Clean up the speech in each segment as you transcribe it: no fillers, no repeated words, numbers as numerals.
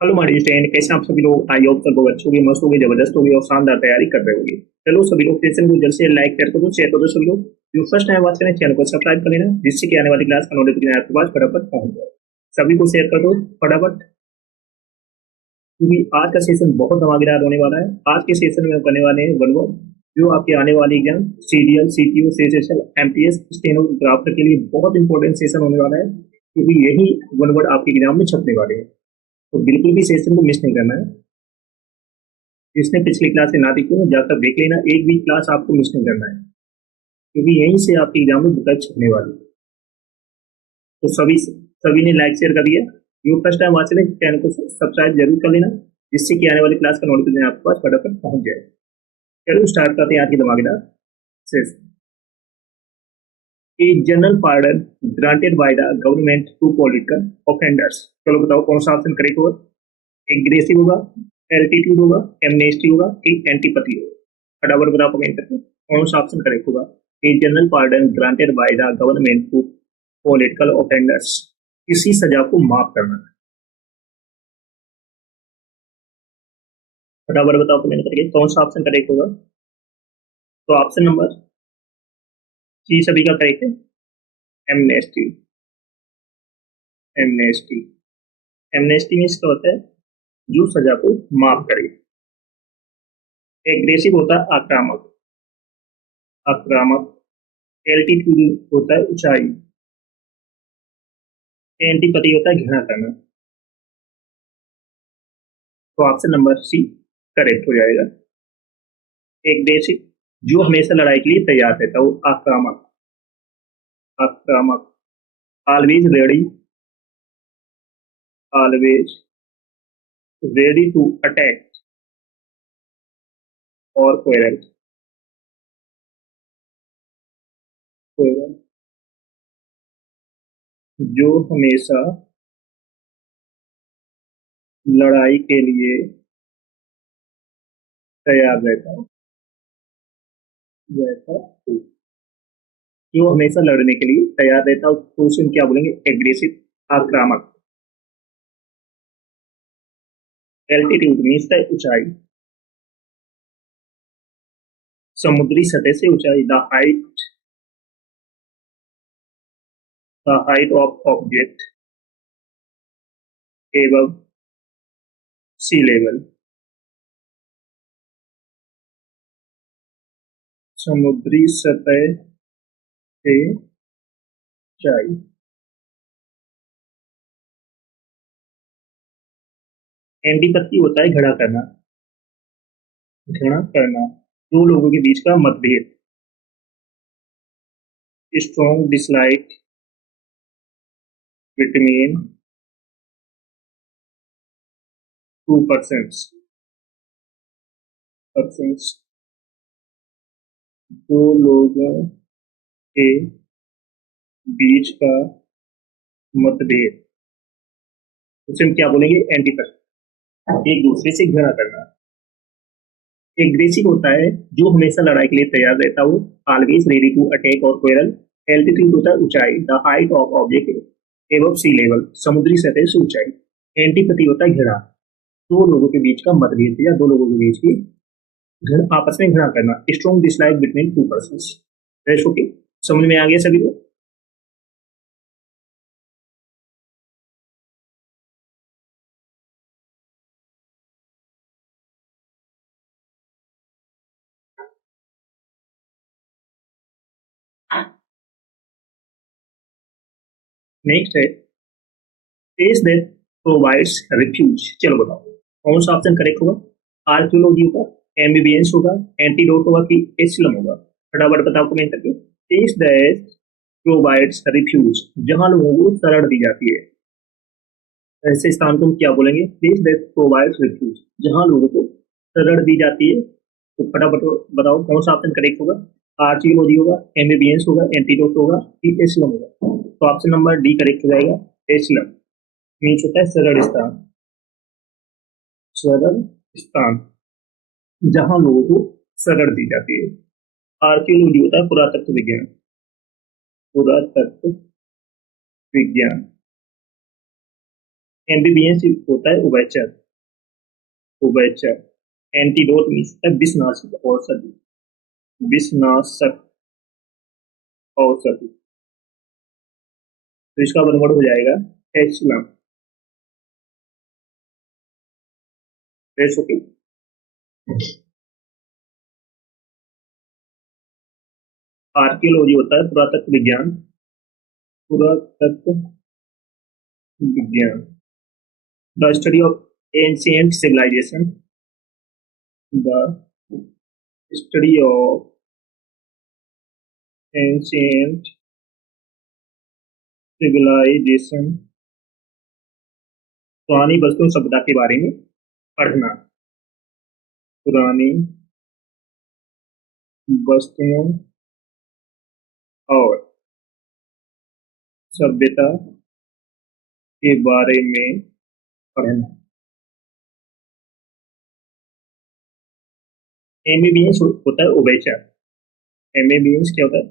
Hello my stand, कैसे आप सभी लोग? आई होप सब लोग अच्छे होंगे, मस्त होंगे, जबरदस्त होंगे और शानदार तैयारी कर रहे होंगे। चलो सभी लोग सेशन को जल्द से लाइक शेयर कर दो सभी लोग। जो फर्स्ट टाइम वॉच करें चैनल को सब्सक्राइब कर लेना, जिससे कि आने वाली क्लास का नोटिफिकेशन आपके पास फटाफट पहुंच जाए। सभी को शेयर कर दो फटाफट, क्योंकि आज का सेशन बहुत धमाकेदार होने वाला है। आज के सेशन में हम करने वाले हैं वन वर्ड, जो आपके आने वाले exam CDL, CPO, sessional, MTS, stenographer के लिए बहुत इंपॉर्टेंट सेशन होने वाला है, क्योंकि यही वन वर्ड आपके एग्जाम में छपने वाले हैं। तो बिल्कुल भी सेशन को मिस नहीं करना है। जिसने पिछली क्लास से ना देखी हो जाकर देख लेना, एक भी क्लास आपको मिस नहीं करना है, क्योंकि यहीं से आपके एग्जाम में बुक छपने वाली है। तो सभी सभी ने लाइक शेयर कर दिया। जो फर्स्ट टाइम वॉच करें चैनल को सब्सक्राइब जरूर कर लेना, जिससे कि आने वाली क्लास का नोटिफिकेशन आपके पास फटाफट पहुंच जाए। चलो स्टार्ट करते हैं आज की धमाकेदार session. A general pardon granted by the government to political offenders। चलो बताओ कौन सा ऑप्शन करेक्ट होगा? एग्रेसिव होगा, एल्टीट्यूड होगा, एमनेस्टी होगा कि एंटीपैथी होगा? फटाफट बताओ कमेंट करके कौन सा ऑप्शन करेक्ट होगा। A general pardon granted by the government to political offenders, किसी सजा को माफ करना। फटाफट बताओ कमेंट करके कौन सा ऑप्शन करेक्ट होगा। तो ऑप्शन नंबर सी सभी का करेक्ट है, एमनेस्टी। एमनेस्टी एमनेस्टी मीन्स क्या होता है? जो सजा को माफ करे। एग्रेसिव होता है आक्रामक, आक्रामक। एल्टीट्यूड होता है ऊंचाई। एंटीपैथी होता है घृणा करना। तो ऑप्शन नंबर सी करेक्ट हो जाएगा। एग्रेसिव, जो हमेशा लड़ाई के लिए तैयार रहता है, वो आक्रामक। आक्रामक, always ready, always ready to attack और क्वेरल। क्वेरल, जो हमेशा लड़ाई के लिए तैयार रहता है, वैसा हो। जो हमेशा लड़ने के लिए तैयार रहता है, तो उसे हम क्या बोलेंगे? एग्रेसिव, आक्रामक। एल्टीट्यूड मीन्स है ऊंचाई, समुद्री सतह से ऊंचाई। The height of object above sea level. समुद्री सतह से ऊंचाई। एंटीपैथी होता है घृणा करना, घृणा करना। दो लोगों के बीच का मतभेद। Strong dislike between two person, दो लोगों के बीच का मतभेद, उसे हम क्या बोलेंगे? एंटीपैथी। एक दूसरे से घृणा करना। एग्रेसिव होता है जो हमेशा लड़ाई के लिए तैयार रहता हो, ऑलवेज रेडी टू अटैक और क्वेरल। एल्टीट्यूड होता है ऊंचाई, the height of object above sea level, समुद्री सतह से ऊंचाई। एंटीपैथी होता है घृणा, दो लोगों के बीच का मतभेद या दो लोगों के बीच की आपस में घृणा करना। Strong dislike between two person. Okay, समझ में आ गया सभी को? नेक्स्ट है प्लेस दैट प्रोवाइड्स रिफ्यूज। चलो बताओ कौन सा ऑप्शन करेक्ट होगा। आर्कियोलॉजी होगा, एमबीबीएस होगा, एंटीडोट होगा कि एसिलम होगा? फटाफट बताओ कमेंट करके। प्लेस दैट प्रोवाइड्स रिफ्यूज, जहां लोगों को शरण दी जाती है, ऐसे स्थान को हम क्या बोलेंगे? प्लेस दैट प्रोवाइड्स रिफ्यूज, जहां लोगों को शरण दी जाती है। तो फटाफट बताओ कौन सा ऑप्शन करेक्ट होगा। आर्कियोलॉजी होगा, एमबीबीएस होगा, एंटीडोट होगा कि एसिलम होगा? तो ऑप्शन नंबर डी करेक्ट हो जाएगा। एसिलम मीन्स होता है सरल स्थान। सरल स्थान, जहां लोगों को शरण दी जाती है। आर्कियोलॉजी होता है पुरातत्व विज्ञान। पुरातत्व विज्ञान एमबीबीएस होता है उभयचर। उभयचर। एंटीडोट मीन्स विषनाशक औषधि। विषनाशक औषधि। तो इसका वर्णमाला हो जाएगा एचलम। ओके। आर्कियोलॉजी होता है पुरातत्व विज्ञान। पुरातत्व विज्ञान। The study of ancient civilization. The study of ancient civilization. पुरानी वस्तु सभ्यता के बारे में पढ़ना। पुरानी वस्तुओं और सभ्यता के बारे में पढ़ना। एमीबियंस होता है उभयचर। एमीबियंस क्या होता है?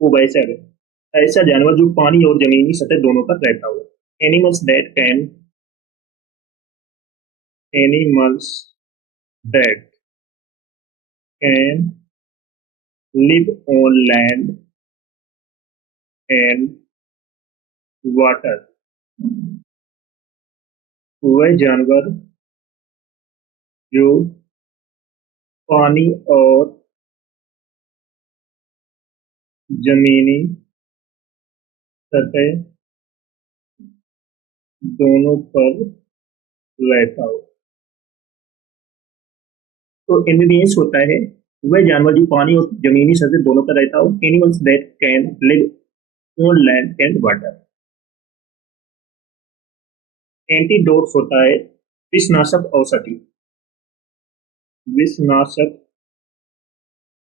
उभयचर। ऐसा जानवर जो पानी और जमीनी सतह दोनों पर रहता हो। Animals that can animals that can live on land and water. वह जानवर जो पानी और जमीनी सतह दोनों पर रहता हो। तो एम्फीबियंस होता है वह जानवर जो पानी और जमीनी सतह दोनों पर रहता हो। Animals that can live on land and water. Antidotes होता है विषनाशक औषधि। विषनाशक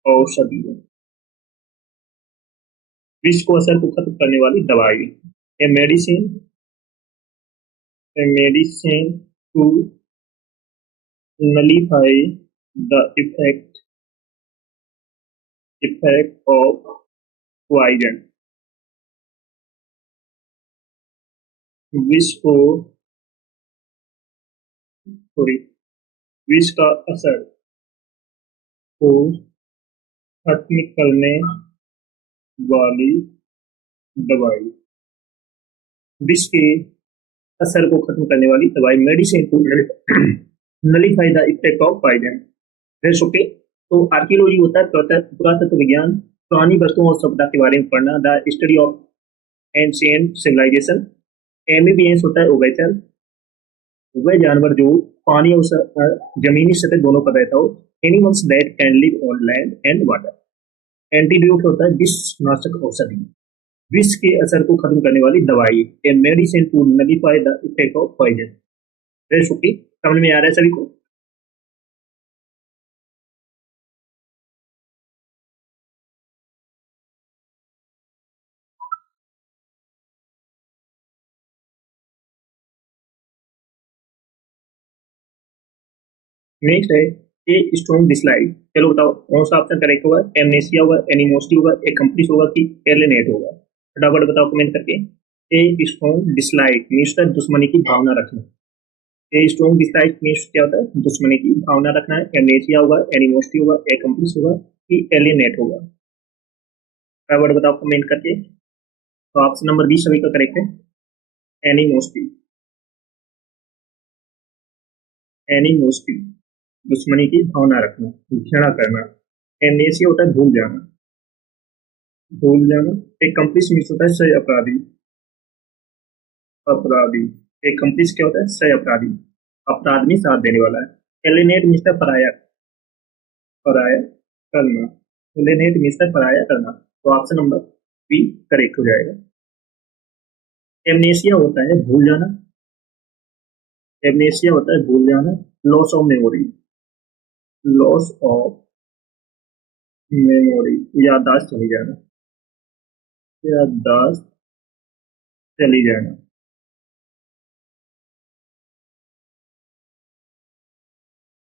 औषधि। विष को असर को खत्म करने वाली दवाई। A medicine. A medicine to nullify the effect of poison। विष को सॉरी विष का असर को खत्म करने वाली दवाई। विष के असर को खत्म करने वाली दवाई। Medicine to nullify the effect of poison. Okay. तो आर्कियोलॉजी होता है पुरातत्व विज्ञान। पुरानी वस्तुओं और सभ्यता के बारे में पढ़ना। The study of ancient civilisation. Amphibians होता है उभयचर। वह जानवर जो पानी और जमीनी सतह दोनों पर रहता हो। Animals that can live on land and water. Antidote होता है विषनाशक औषधि। विष के असर को खत्म करने वाली दवाई। A medicine to nullify the effect of poison. Okay. समझ में आ रहा है सभी को? नेक्स्ट है ए स्ट्रॉन्ग डिसलाइक। चलो बताओ कौन सा ऑप्शन करेक्ट होगा? एमनेसिया होगा, एनिमोसिटी होगा, एकम्प्लिस होगा कि एलिनेट होगा? फटाफट बताओ कमेंट करके। ए स्ट्रॉन्ग डिसलाइक मीन्स दुश्मनी की भावना रखना। ए स्ट्रॉन्ग डिसलाइक मीन्स क्या होता है? दुश्मनी की भावना रखना है। एमनेसिया होगा, एनिमोसिटी होगा, एकम्प्लिस होगा कि एलिनेट होगा? फटाफट बताओ कमेंट करके। तो ऑप्शन नंबर 20 सभी का करेक्ट है। एनिमोसिटी। एनिमोसिटी दुश्मनी की भावना रखना, घृणा करना। एमनेसिया होता है भूल जाना। भूल जाना। एकम्प्लिस मीन्स होता है सह अपराधी। अपराधी। एकम्प्लिस क्या होता है? सह अपराधी। अपराध में साथ देने वाला है। एलिनेट मीन्स पराया। पराया करना। एलिनेट मीन्स पराया करना। तो ऑप्शन नंबर बी करेक्ट हो जाएगा। एमनेसिया होता है भूल जाना। एमनेसिया होता है भूल जाना। Loss of memory. Loss of memory याददाश्त चली जाना। याददाश्त चली जाना।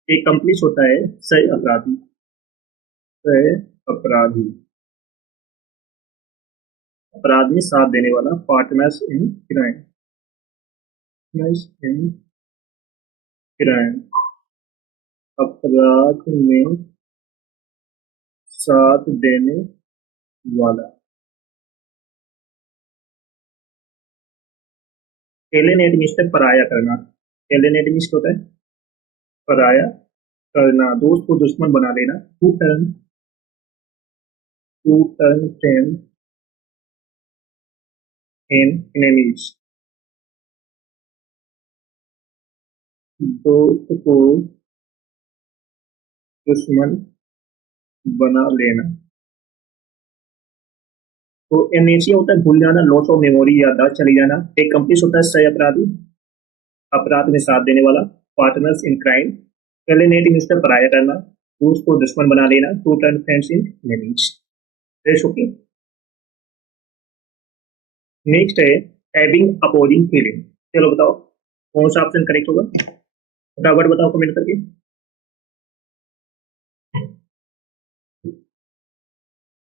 एकम्प्लिस होता है सह अपराधी। सह अपराधी। अपराध में साथ देने वाला, partners in crime. In crime, अपराध में साथ देने वाला। एलिनेट मीन्स पराया करना। एलिनेट मीन्स होता है पराया करना, दोस्त को दुश्मन बना लेना। To turn friend in enemies, दोस्त को दुश्मन बना लेना। तो एमनेसिया होता है भूल जाना, लॉस ऑफ मेमोरी, याददाश्त चली जाना। एक कंप्लीस होता है सह अपराधी, अपराध में साथ देने वाला। Partners in crime, alienate means पराया करना, दोस्त को दुश्मन बना लेना। To turn friends in enemies. Okay, next है हैविंग अपोजिंग फीलिंग। चलो बताओ कौन सा ऑप्शन करेक्ट होगा, फटाफट बताओ कमेंट करके।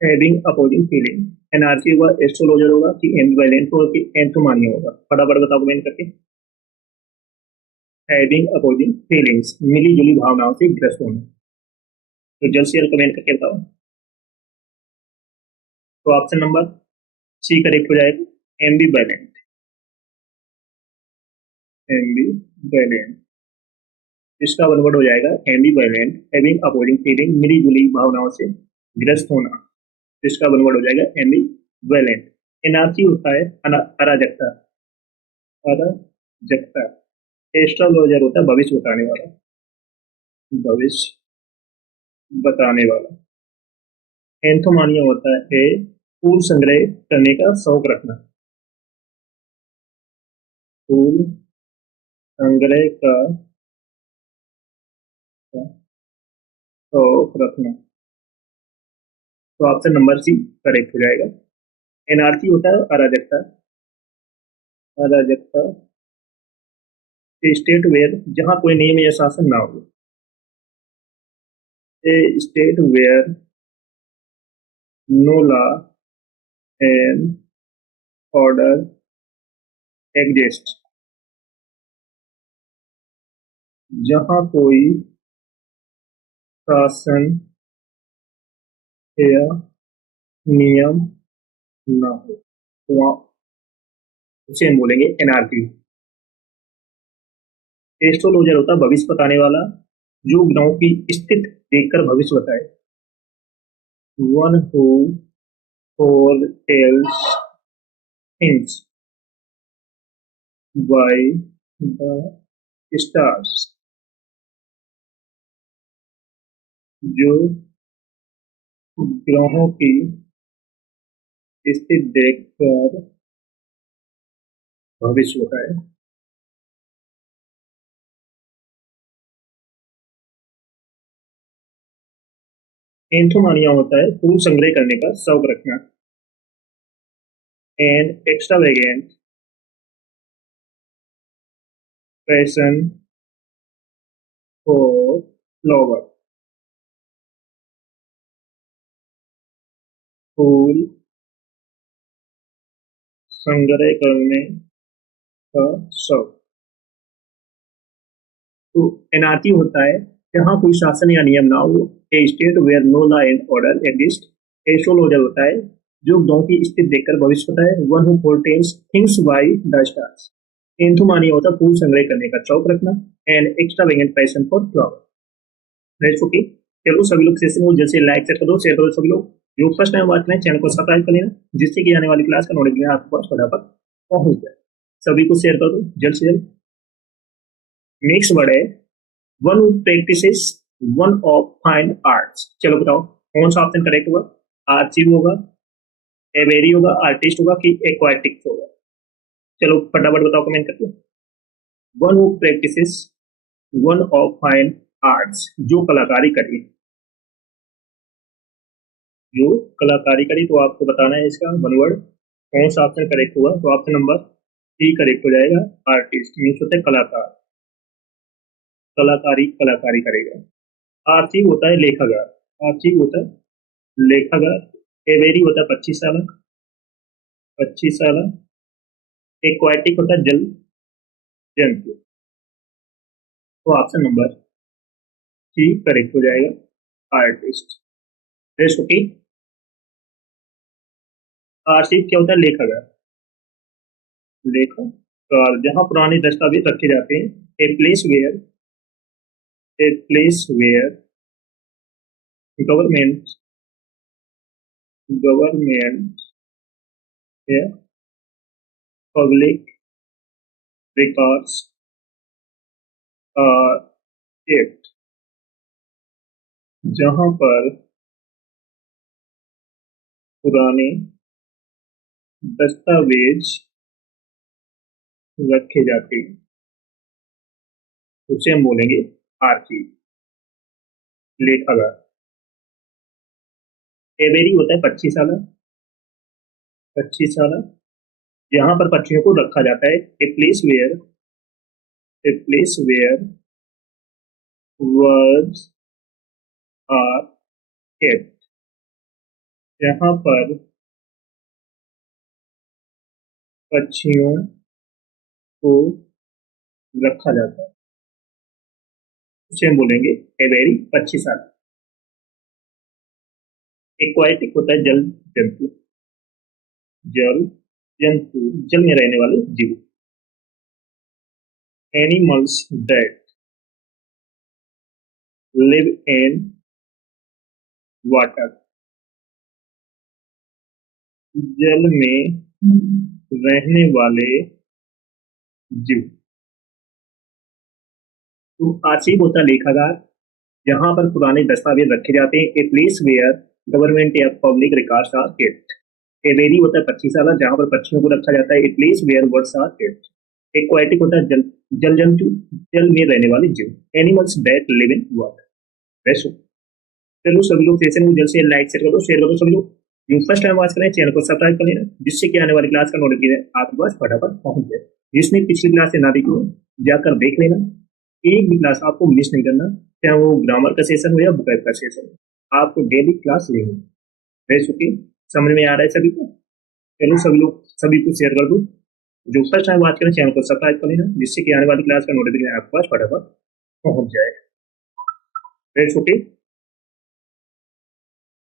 हैविंग अपोजिंग फीलिंग, एनआरसी होगा, एस्ट्रोलॉजर होगा कि एम्बिवेलेंट होगा कि एंथोमानिया होगा, फटाफट बताओ कमेंट करके। हैविंग अपोजिंग फीलिंग्स, मिली जुली भावनाओं से ग्रस्त होना। तो जल्द से जल्द कमेंट करके बताओ। तो ऑप्शन नंबर सी करेक्ट हो जाएगा, एम्बिवेलेंट। एम्बिवेलेंट, इसका वन वर्ड हो जाएगा एम्बिवेलेंट। हैविंग अपोजिंग फीलिंग, मिली जुली भावनाओं से ग्रस्त होना, इसका वन वर्ड हो जाएगा एम्बिवेलेंट। एनआरसी होता है अराजकता, अराजकता। एस्ट्रोलॉजर होता है भविष्य बताने वाला, भविष्य बताने वाला। एंथोमानिया होता है फूल संग्रह करने का शौक रखना, फूल संग्रह का शौक रखना। तो ऑप्शन नंबर सी करेक्ट हो जाएगा। एनआरसी होता है अराजकता, अराजकता स्टेट वेयर जहां कोई नियम या शासन ना हो, a state where no law and order exist, जहां कोई शासन या नियम ना हो, तो वहां उसे हम बोलेंगे एनआरकी। एस्ट्रोलॉजर होता है भविष्य बताने वाला, जो ग्रहों की स्थिति देखकर भविष्य बताए। One who foretells things by the stars, जो ग्रहों की स्थिति देखकर भविष्य बताए। एंथोमानिया होता है फूल संग्रह करने का शौक रखना। And extravagant passion for flower, फूल संग्रह करने का शौक। तो एनआरकी होता है जहां कोई शासन या नियम ना हो, a state where no law and order exist. Astrologer होता है जो ग्रहों की स्थिति देखकर भविष्य बताए। One who foretells things by the stars. Anthomania होता है फूल संग्रह करने का शौक रखना। And extravagant passion for flower. Next okay, चलो सभी लोग सेशन को जैसे लाइक कर दो, शेयर करो। सभी लोग जो फर्स्ट टाइम बात करें चैनल को सब्सक्राइब कर लेना, जिससे कि आने वाली क्लास का नोटिफिकेशन आपके पास फटाफट पहुंच जाए। सभी को शेयर कर दो जल्द से जल्द। नेक्स्ट वर्ड है one who practices one of fine arts. चलो बताओ कौन सा ऑप्शन करेक्ट होगा, आर्चिव होगा, एवेरी होगा, आर्टिस्ट होगा कि एक्वाटिक होगा। चलो फटाफट बताओ कमेंट करके। One who practices one of fine arts, जो कलाकारी करी, जो कलाकारी करी। तो आपको बताना है इसका वन वर्ड कौन सा ऑप्शन करेक्ट हुआ। तो ऑप्शन नंबर सी करेक्ट हो जाएगा, आर्टिस्ट मीन्स होता है कलाकार, कलाकारी कलाकारी करेगा। आर्चिव होता है लेखागार, आर्चिव होता है लेखागार। एवेरी होता है 25 साल, 25 साल। एक्वाटिक होता है जल जंतु। तो ऑप्शन नंबर सी करेक्ट हो जाएगा, आर्टिस्ट। Rest okay. आर्शिव क्या होता है? लेखागार। लेखागार जहाँ पुराने दस्तावेज रखे जाते हैं। A place where government government या पब्लिक रिकॉर्ड्स आर केप्ट, जहाँ पर पुराने दस्तावेज रखे जाते हैं, उसे हम बोलेंगे आर्ची, लेखागार। एवेरी होता है 25 साल। 25 साल जहाँ पर पक्षियों को रखा जाता है। A place where birds are kept, जहाँ पर पक्षियों को रखा जाता है, उसे हम बोलेंगे एवेरी 25 साल। एक्वाटिक होता है जल जंतु। जल जंतु जल में रहने वाले जीव। Animals that live in water, जल में रहने वाले जीव। तो आसिफ होता है लेखागार, जहां पर पुराने दस्तावेज रखे जाते हैं। ए प्लेस वेयर गवर्नमेंट या public records are kept. Aviary होता है 25 साल, जहां पर पक्षियों को रखा जाता है। A place where birds are kept. Aquatic होता है जल जंतु जल में रहने वाले जीव। Animals that live in water. वैसे चलो सभी लोग सेशन को जल्द से लाइक शेयर कर दो सभी लोग। जो फर्स्ट टाइम वॉच करें चैनल को सब्सक्राइब कर लेना, जिससे कि आने वाली क्लास का नोटिफिकेशन आपके पास फटाफट पहुंच जाए। जिसने पिछली क्लास से ना देखी हो जाकर देख लेना, एक भी क्लास आपको मिस नहीं करना, चाहे वो ग्रामर का सेशन हो या बुक का सेशन हो, आपको डेली क्लास लेनी है। ओके, समझ में आ रहा है सभी को? चलो सभी लोग सभी को शेयर कर दो। जो फर्स्ट टाइम वॉच करें चैनल को सब्सक्राइब कर लेना, जिससे कि आने वाली क्लास का नोटिफिकेशन आपके पास फटाफट पहुंच जाए। ओके।